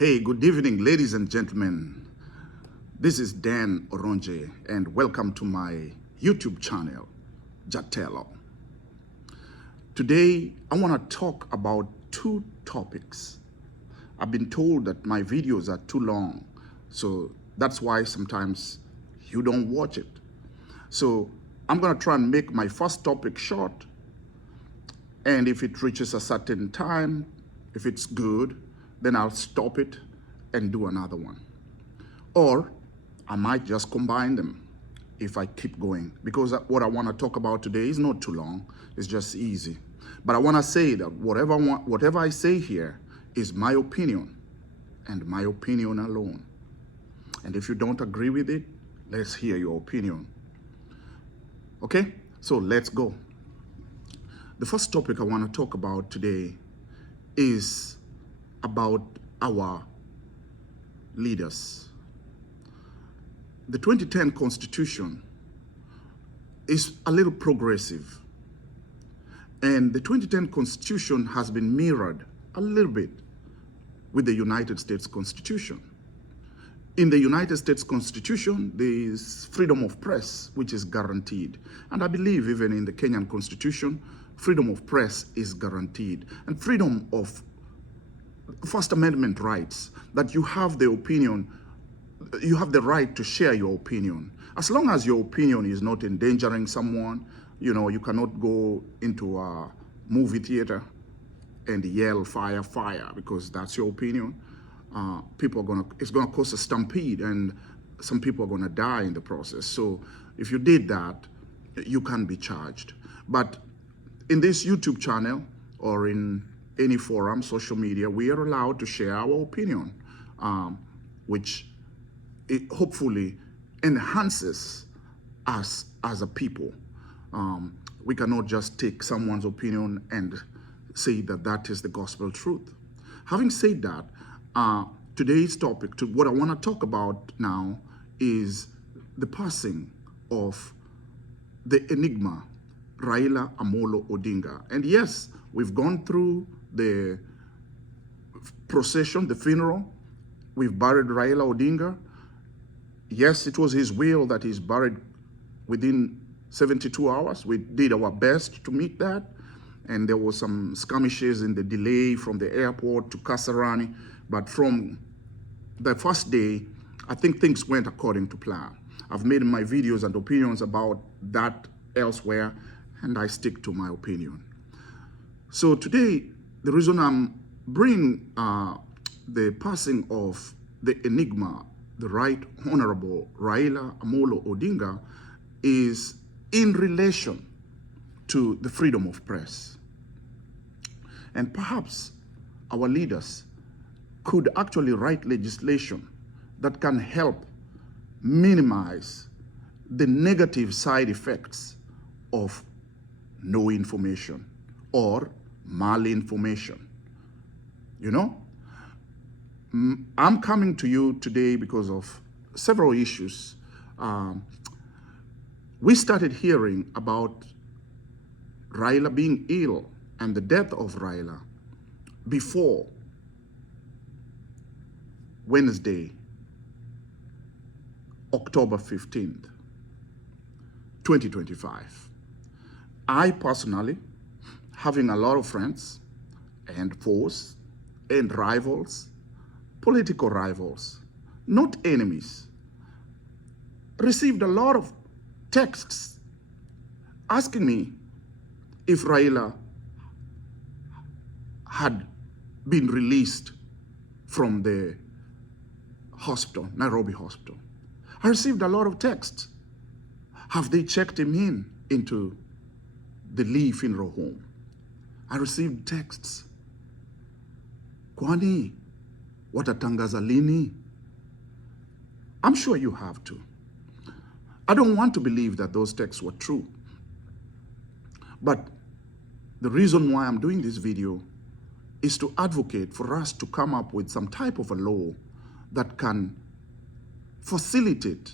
Hey, good evening, ladies and gentlemen. This is Dan Oronje, and welcome to my YouTube channel, Jatello. Today, I want to talk about two topics. I've been told that my videos are too long, so that's why sometimes you don't watch it. So I'm going to try and make my first topic short, and if it reaches a certain time, if it's good, then I'll stop it and do another one. Or I might just combine them if I keep going, because what I want to talk about today is not too long. It's just easy. But I want to say that whatever I say here is my opinion and my opinion alone. And if you don't agree with it, let's hear your opinion. Okay, so let's go. The first topic I want to talk about today is about our leaders. The 2010 Constitution is a little progressive, and the 2010 Constitution has been mirrored a little bit with the United States Constitution. In the United States Constitution, there is freedom of press, which is guaranteed. And I believe even in the Kenyan Constitution, freedom of press is guaranteed. And freedom of First Amendment rights, that you have the opinion, you have the right to share your opinion. As long as your opinion is not endangering someone, you cannot go into a movie theater and yell fire, fire, because that's your opinion. It's gonna cause a stampede, and some people are gonna die in the process. So if you did that, you can be charged. But in this YouTube channel or in any forum, social media, we are allowed to share our opinion, which it hopefully enhances us as a people. We cannot just take someone's opinion and say that that is the gospel truth. Having said that, today's topic, what I want to talk about now, is the passing of the enigma, Raila Amolo Odinga. And yes, we've gone through the procession, the funeral. We've buried Raila Odinga. Yes, it was his will that he's buried within 72 hours. We did our best to meet that. And there was some skirmishes in the delay from the airport to Kasarani. But from the first day, I think things went according to plan. I've made my videos and opinions about that elsewhere, and I stick to my opinion. So today, the reason I'm bringing the passing of the enigma, the Right Honorable Raila Amolo Odinga, is in relation to the freedom of press. And perhaps our leaders could actually write legislation that can help minimize the negative side effects of no information or malinformation. I'm coming to you today because of several issues. We started hearing about Raila being ill and the death of Raila before Wednesday, October 15th, 2025. I personally, having a lot of friends and foes and rivals, political rivals, not enemies, received a lot of texts asking me if Raila had been released from the hospital, Nairobi hospital. I received a lot of texts. Have they checked him into the Lee Funeral Home? I received texts. Kwani watatangaza lini? I'm sure you have to. I don't want to believe that those texts were true. But the reason why I'm doing this video is to advocate for us to come up with some type of a law that can facilitate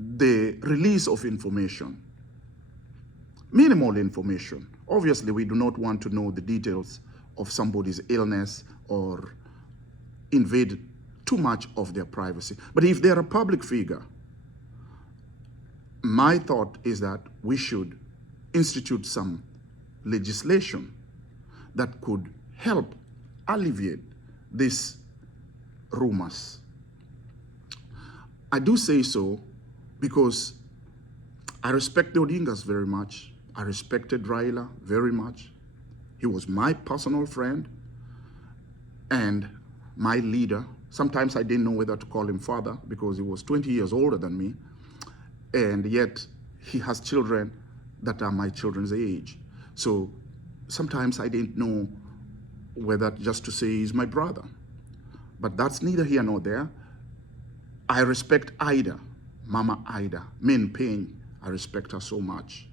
the release of information, minimal information. Obviously, we do not want to know the details of somebody's illness or invade too much of their privacy. But if they're a public figure, my thought is that we should institute some legislation that could help alleviate these rumors. I do say so because I respect the Odingas very much. I respected Raila very much. He was my personal friend and my leader. Sometimes I didn't know whether to call him father because he was 20 years older than me. And yet he has children that are my children's age. So sometimes I didn't know whether just to say he's my brother. But that's neither here nor there. I respect Ida, Mama Ida, Min Ping. I respect her so much,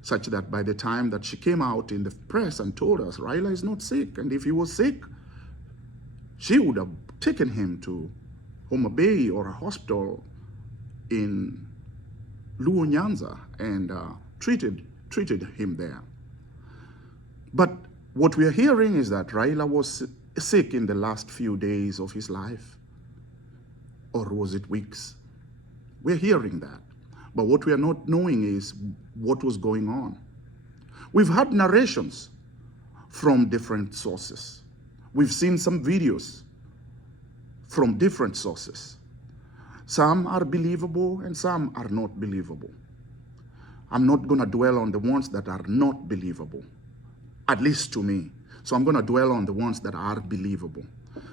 such that by the time that she came out in the press and told us Raila is not sick, and if he was sick, she would have taken him to Homa Bay or a hospital in Luo Nyanza and treated him there. But what we are hearing is that Raila was sick in the last few days of his life, or was it weeks? We're hearing that. But what we are not knowing is what was going on. We've had narrations from different sources. We've seen some videos from different sources. Some are believable and some are not believable. I'm not going to dwell on the ones that are not believable, at least to me. So I'm going to dwell on the ones that are believable.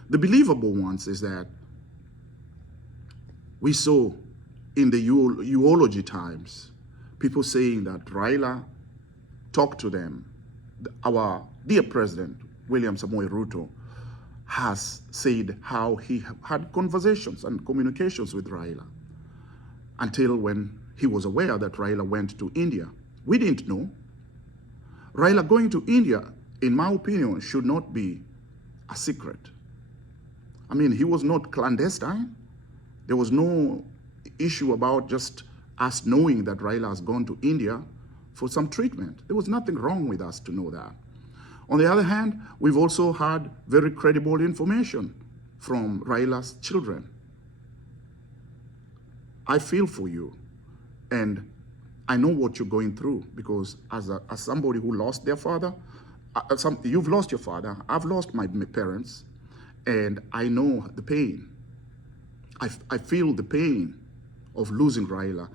The believable ones is that we saw in the eulogy times, people saying that Raila talked to them. Our dear President, William Samoei Ruto, has said how he had conversations and communications with Raila until when he was aware that Raila went to India. We didn't know. Raila going to India, in my opinion, should not be a secret. I mean, he was not clandestine. There was no issue about just us knowing that Raila has gone to India for some treatment. There was nothing wrong with us to know that. On the other hand, we've also had very credible information from Raila's children. I feel for you, and I know what you're going through, because as somebody who lost their father, you've lost your father, I've lost my parents, and I know the pain. I feel the pain of losing Raila.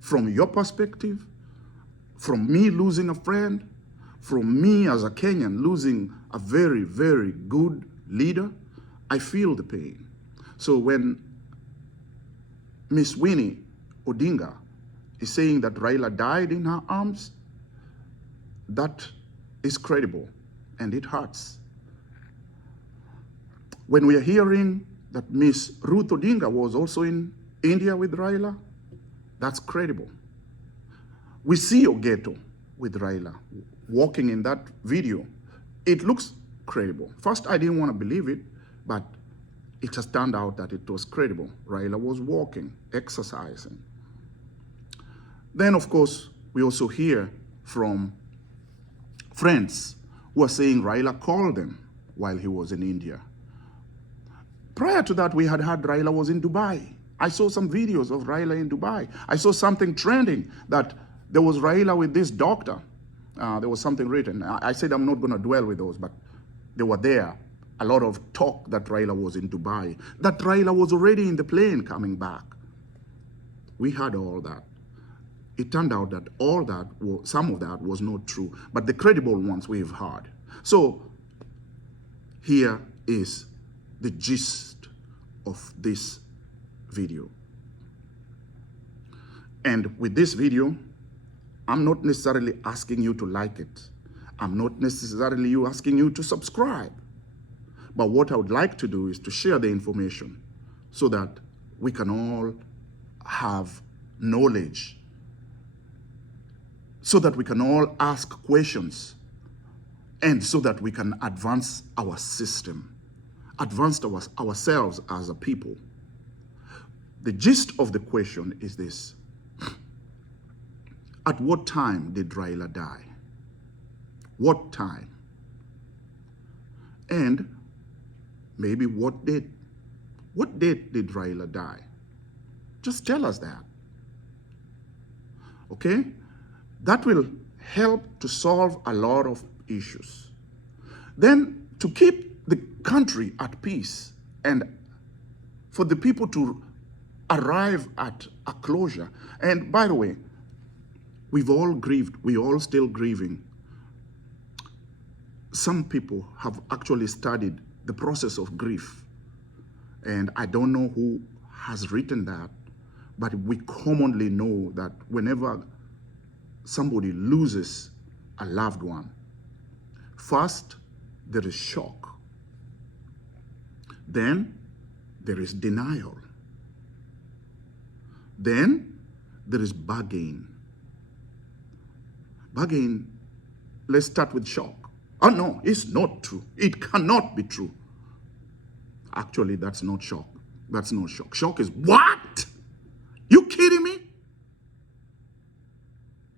From your perspective, from me losing a friend, from me as a Kenyan losing a very, very good leader, I feel the pain. So when Miss Winnie Odinga is saying that Raila died in her arms, that is credible and it hurts. When we are hearing that Miss Ruth Odinga was also in India with Raila, that's credible. We see Ogeto with Raila walking in that video. It looks credible. First, I didn't want to believe it, but it has turned out that it was credible. Raila was walking, exercising. Then, of course, we also hear from friends who are saying Raila called them while he was in India. Prior to that, we had heard Raila was in Dubai. I saw some videos of Raila in Dubai. I saw something trending that there was Raila with this doctor. There was something written. I said I'm not going to dwell with those, but they were there. A lot of talk that Raila was in Dubai, that Raila was already in the plane coming back. We heard all that. It turned out that all that, some of that was not true, but the credible ones we've heard. So here is the gist of this video. And with this video, I'm not necessarily asking you to like it. I'm not necessarily asking you to subscribe. But what I would like to do is to share the information so that we can all have knowledge, so that we can all ask questions, and so that we can advance our system, advance ourselves as a people. The gist of the question is this: at what time did Raila die? What time? And Maybe what date did Raila die? Just tell us that. Okay? That will help to solve a lot of issues. Then, to keep the country at peace and for the people to arrive at a closure. And by the way, we've all grieved. We're all still grieving. Some people have actually studied the process of grief. And I don't know who has written that, but we commonly know that whenever somebody loses a loved one, first, there is shock. Then, there is denial. Then, there is bargain. Bargain, let's start with shock. Oh no, it's not true. It cannot be true. Actually, that's not shock. That's not shock. Shock is, what? You kidding me?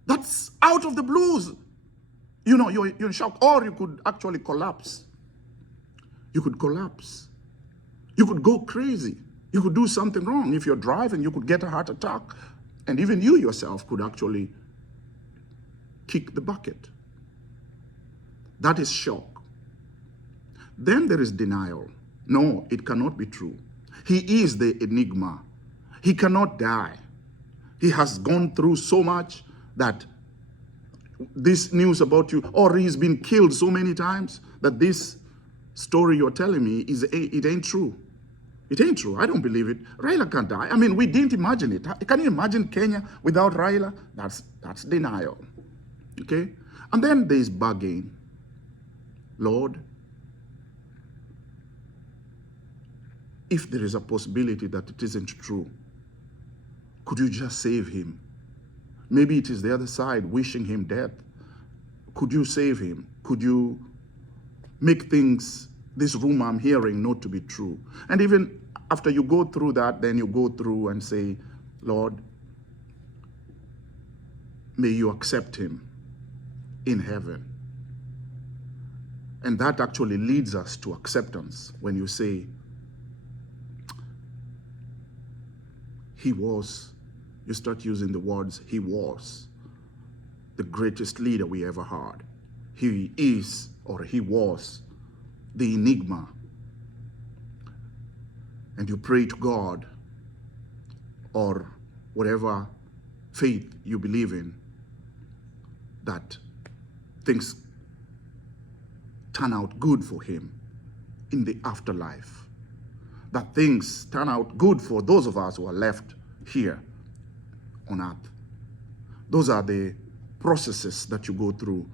That's out of the blues. You know, you're in shock. Or you could actually collapse. You could collapse. You could go crazy. You could do something wrong. If you're driving, you could get a heart attack. And even you yourself could actually kick the bucket. That is shock. Then there is denial. No, it cannot be true. He is the enigma. He cannot die. He has gone through so much that this news about you, or he's been killed so many times that this story you're telling me, it ain't true. It ain't true. I don't believe it. Raila can't die. I mean, we didn't imagine it. Can you imagine Kenya without Raila? That's denial. Okay? And then there's bargain. Lord, if there is a possibility that it isn't true, could you just save him? Maybe it is the other side wishing him death. Could you save him? Could you make things, this rumor I'm hearing, not to be true? And even after you go through that, then you go through and say, Lord, may you accept him in heaven. And that actually leads us to acceptance when you say, he was, you start using the words, he was the greatest leader we ever had. He is, or he was, the enigma. And you pray to God, or whatever faith you believe in, that things turn out good for him in the afterlife. That things turn out good for those of us who are left here on earth. Those are the processes that you go through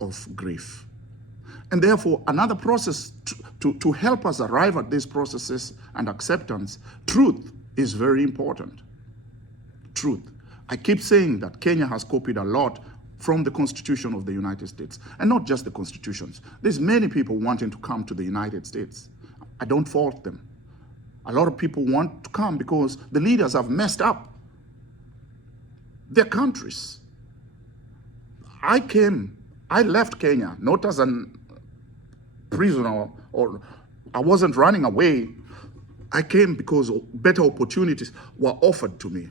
of grief. And therefore, another process to help us arrive at these processes and acceptance, truth is very important. Truth. I keep saying that Kenya has copied a lot from the Constitution of the United States, and not just the constitutions. There's many people wanting to come to the United States. I don't fault them. A lot of people want to come because the leaders have messed up their countries. I left Kenya, not as a prisoner, or I wasn't running away. I came because better opportunities were offered to me.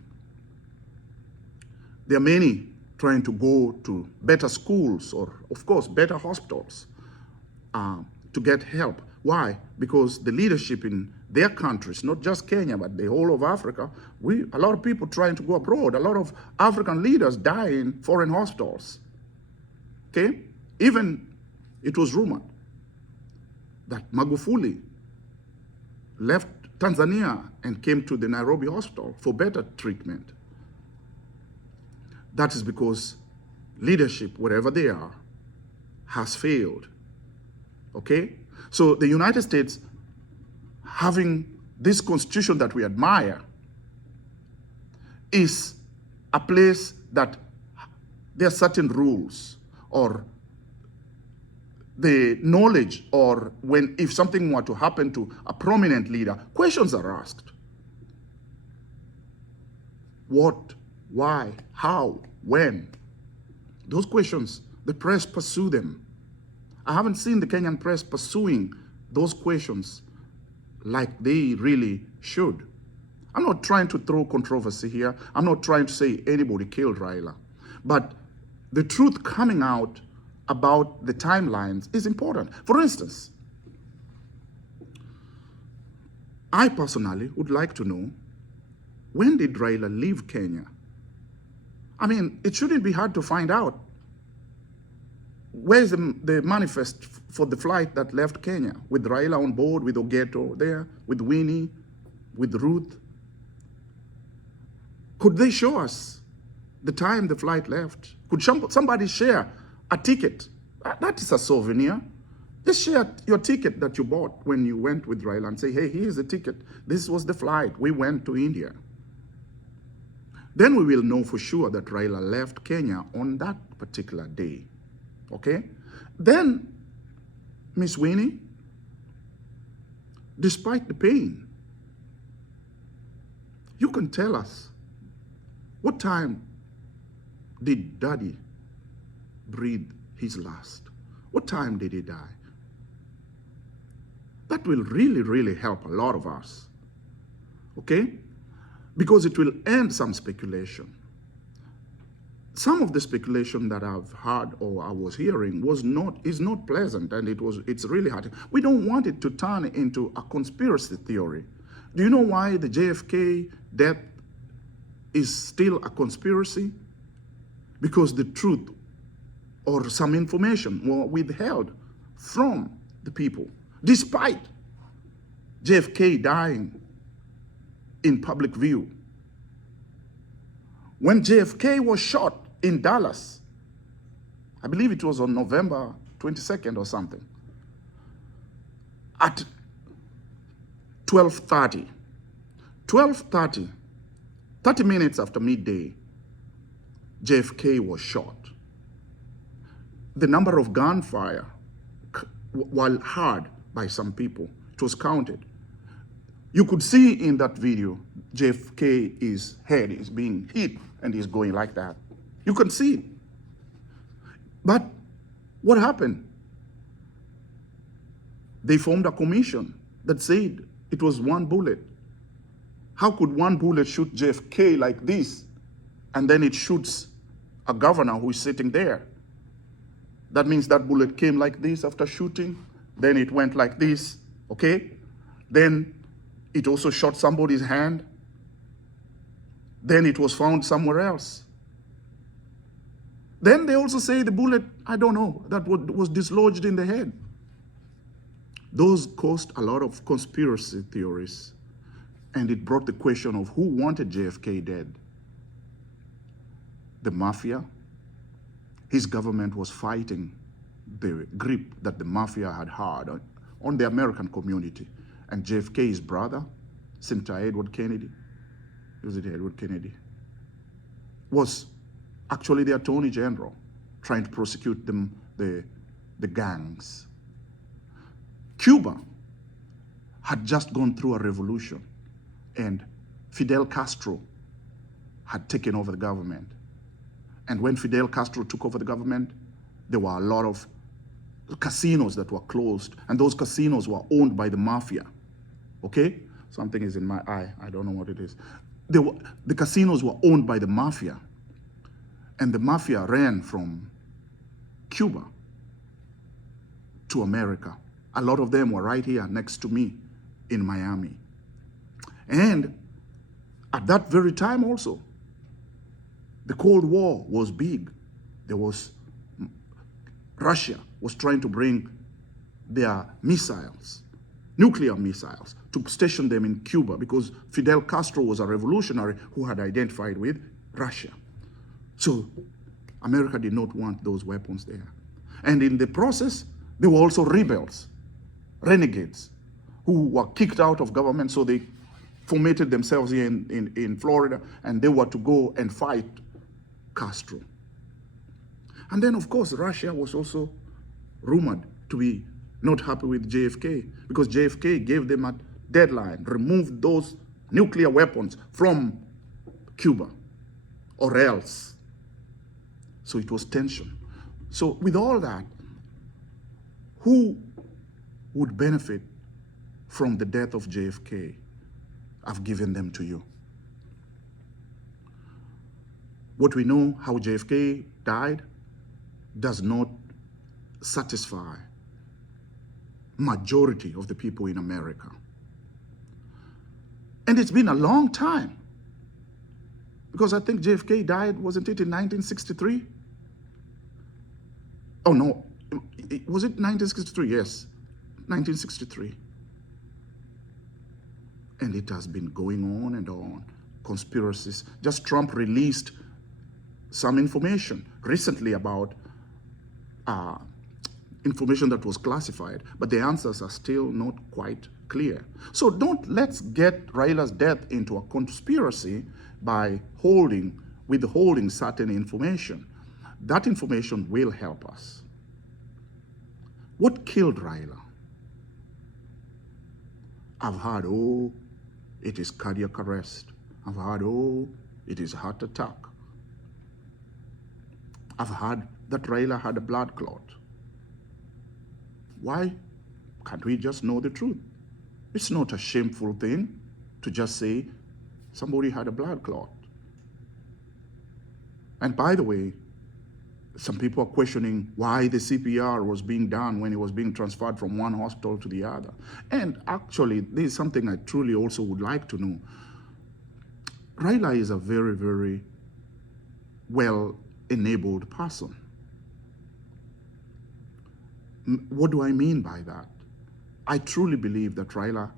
There are many trying to go to better schools or, of course, better hospitals to get help. Why? Because the leadership in their countries, not just Kenya, but the whole of Africa, a lot of people trying to go abroad, a lot of African leaders die in foreign hospitals. Okay? Even it was rumored that Magufuli left Tanzania and came to the Nairobi hospital for better treatment. That is because leadership, wherever they are, has failed. Okay? So the United States, having this constitution that we admire, is a place that there are certain rules, or the knowledge, or if something were to happen to a prominent leader, questions are asked. What? Why? How? When? Those questions, the press pursue them. I haven't seen the Kenyan press pursuing those questions like they really should. I'm not trying to throw controversy here. I'm not trying to say anybody killed Raila. But the truth coming out about the timelines is important. For instance, I personally would like to know, when did Raila leave Kenya? I mean, it shouldn't be hard to find out. Where's the manifest for the flight that left Kenya, with Raila on board, with Ogeto there, with Winnie, with Ruth? Could they show us the time the flight left? Could somebody share a ticket? That is a souvenir. Just share your ticket that you bought when you went with Raila and say, hey, here's the ticket. This was the flight. We went to India. Then we will know for sure that Raila left Kenya on that particular day. Okay? Then, Miss Winnie, despite the pain, you can tell us, what time did Daddy breathe his last? What time did he die? That will really, really help a lot of us. Okay? Because it will end some speculation. Some of the speculation that I've heard or I was hearing is not pleasant, and it's really hard. We don't want it to turn into a conspiracy theory. Do you know why the JFK death is still a conspiracy? Because the truth or some information were withheld from the people, despite JFK dying in public view. When JFK was shot in Dallas, I believe it was on November 22nd or something, at 12:30, 30 minutes after midday, JFK was shot. The number of gunfire, while heard by some people, it was counted. You could see in that video, JFK's head is being hit and he's going like that. You can see it. But what happened? They formed a commission that said it was one bullet. How could one bullet shoot JFK like this, and then it shoots a governor who is sitting there? That means that bullet came like this after shooting, then it went like this, okay? Then it also shot somebody's hand. Then it was found somewhere else. Then they also say the bullet, I don't know, that was dislodged in the head. Those caused a lot of conspiracy theories, and it brought the question of who wanted JFK dead. The mafia. His government was fighting the grip that the mafia had had on the American community. And JFK's brother, Senator Edward Kennedy, was it Edward Kennedy, was actually the Attorney General trying to prosecute them, the gangs. Cuba had just gone through a revolution, and Fidel Castro had taken over the government. And when Fidel Castro took over the government, there were a lot of casinos that were closed, and those casinos were owned by the mafia. Okay? Something is in my eye. I don't know what it is. The casinos were owned by the mafia, and the mafia ran from Cuba to America. A lot of them were right here next to me in Miami. And at that very time also, the Cold War was big. Russia was trying to bring their missiles, nuclear missiles, to station them in Cuba, because Fidel Castro was a revolutionary who had identified with Russia. So America did not want those weapons there. And in the process, there were also rebels, renegades, who were kicked out of government, so they formated themselves here in Florida, and they were to go and fight Castro. And then, of course, Russia was also rumored to be not happy with JFK, because JFK gave them a deadline, removed those nuclear weapons from Cuba, or else. So it was tension. So with all that, who would benefit from the death of JFK, I've given them to you. What we know how JFK died does not satisfy majority of the people in America. And it's been a long time, because I think JFK died, wasn't it in 1963? Oh no, was it 1963? Yes, 1963. And it has been going on and on. Conspiracies. Just Trump released some information recently about information that was classified, but the answers are still not quite clear. So let's get Raila's death into a conspiracy by withholding certain information. That information will help us. What killed Raila? I've heard, oh, it is cardiac arrest. I've heard, oh, it is heart attack. I've heard that Raila had a blood clot. Why can't we just know the truth? It's not a shameful thing to just say somebody had a blood clot. And by the way, some people are questioning why the CPR was being done when he was being transferred from one hospital to the other. And actually, this is something I truly also would like to know. Raila is a very, very well-enabled person. What do I mean by that? I truly believe that Raila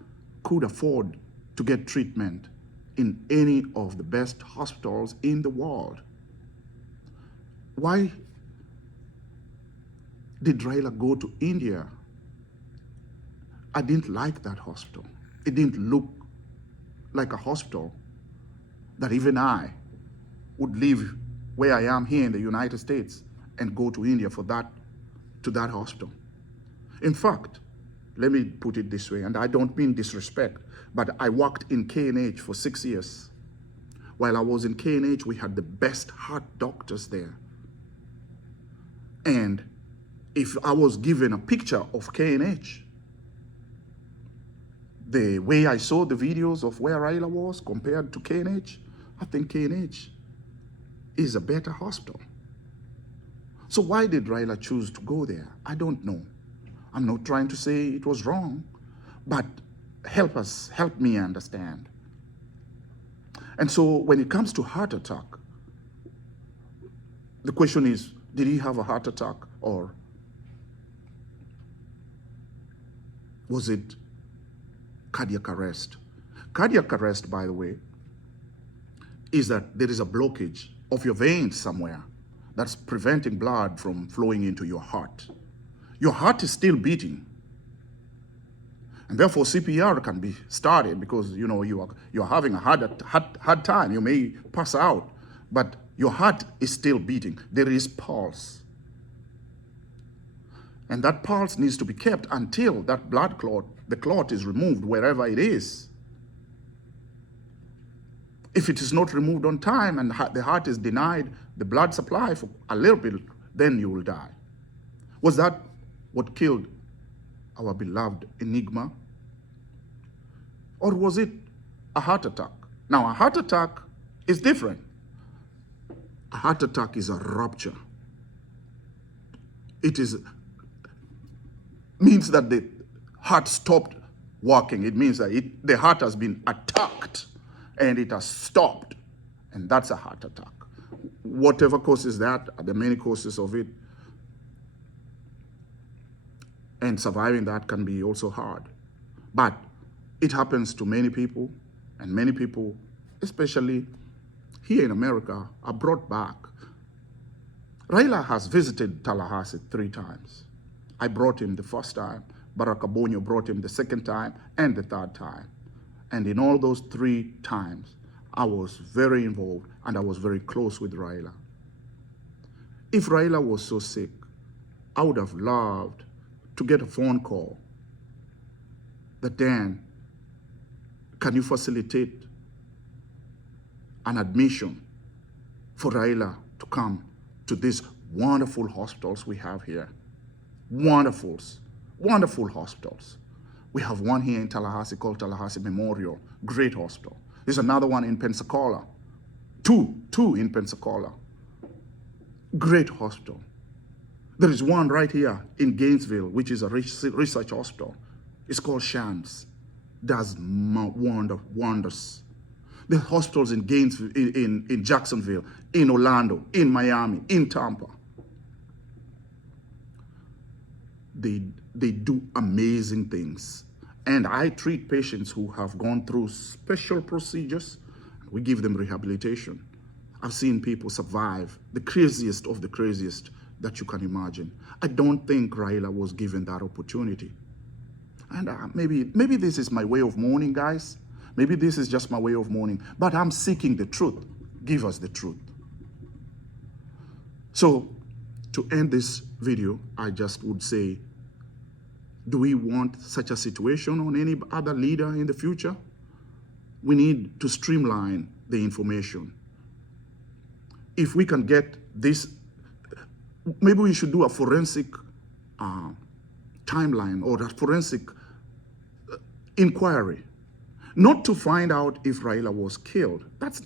could afford to get treatment in any of the best hospitals in the world. Why did Raila go to India? I didn't like that hospital. It didn't look like a hospital that even I would live where I am here in the United States and go to India to that hospital. In fact, let me put it this way, and I don't mean disrespect, but I worked in K&H for 6 years. While I was in K&H, we had the best heart doctors there. And if I was given a picture of K&H, the way I saw the videos of where Raila was compared to K&H, I think K&H is a better hospital. So why did Raila choose to go there? I don't know. I'm not trying to say it was wrong, but help me understand. And so when it comes to heart attack, the question is, did he have a heart attack, or was it cardiac arrest? Cardiac arrest, by the way, is that there is a blockage of your veins somewhere that's preventing blood from flowing into your heart. Your heart is still beating, and therefore CPR can be started, because you know you're having a hard time. You may pass out, but your heart is still beating. There is pulse, and that pulse needs to be kept until that blood clot, the clot, is removed wherever it is. If it is not removed on time and the heart is denied the blood supply for a little bit, then you will die. Was that what killed our beloved Enigma? Or was it a heart attack? Now, a heart attack is different. A heart attack is a rupture. It means that the heart stopped working. It means that the heart has been attacked and it has stopped. And that's a heart attack. Whatever causes that, are the many causes of it. And surviving that can be also hard. But it happens to many people, and many people, especially here in America, are brought back. Raila has visited Tallahassee 3 times. I brought him the first time. Barack Obama brought him the second time and the third time. And in all those 3 times, I was very involved and I was very close with Raila. If Raila was so sick, I would have loved to get a phone call that, Dan, can you facilitate an admission for Raila to come to these wonderful hospitals we have here? Wonderful hospitals. We have one here in Tallahassee called Tallahassee Memorial, great hospital. There's another one in Pensacola, two in Pensacola, great hospital. There is one right here in Gainesville, which is a research hospital. It's called Shands. Does wonders. The hospitals in Gainesville, in Jacksonville, in Orlando, in Miami, in Tampa. They do amazing things. And I treat patients who have gone through special procedures. We give them rehabilitation. I've seen people survive the craziest of the craziest that you can imagine. I don't think Raila was given that opportunity. And maybe this is my way of mourning, guys. Maybe this is just my way of mourning. But I'm seeking the truth. Give us the truth. So, to end this video, I just would say, do we want such a situation on any other leader in the future? We need to streamline the information. If we can get this, maybe we should do a forensic timeline or a forensic inquiry, not to find out if Raila was killed. That's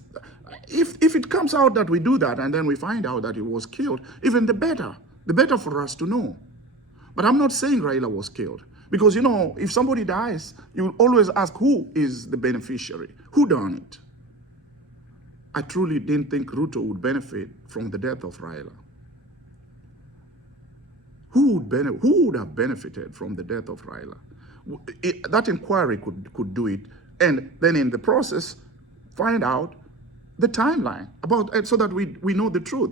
if it comes out that we do that and then we find out that he was killed, even the better for us to know. But I'm not saying Raila was killed, because, you know, if somebody dies, you will always ask who is the beneficiary, who done it. I truly didn't think Ruto would benefit from the death of Raila. Who would have benefited from the death of Raila? That inquiry could do it, and then in the process, find out the timeline about it so that we know the truth.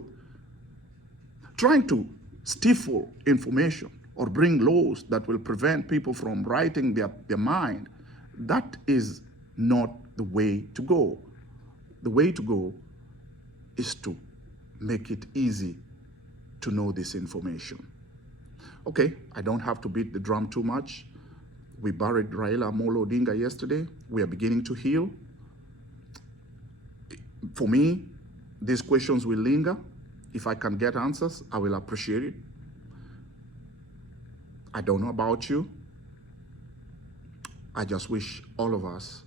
Trying to stifle information or bring laws that will prevent people from writing their mind, that is not the way to go. The way to go is to make it easy to know this information. Okay, I don't have to beat the drum too much. We buried Raila Amolo Odinga yesterday. We are beginning to heal. For me, these questions will linger. If I can get answers, I will appreciate it. I don't know about you. I just wish all of us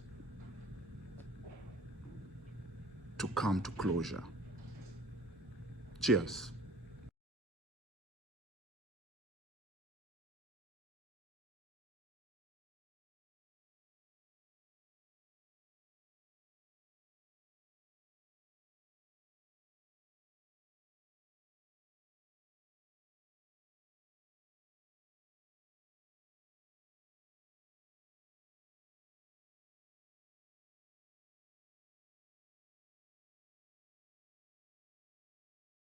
to come to closure. Cheers.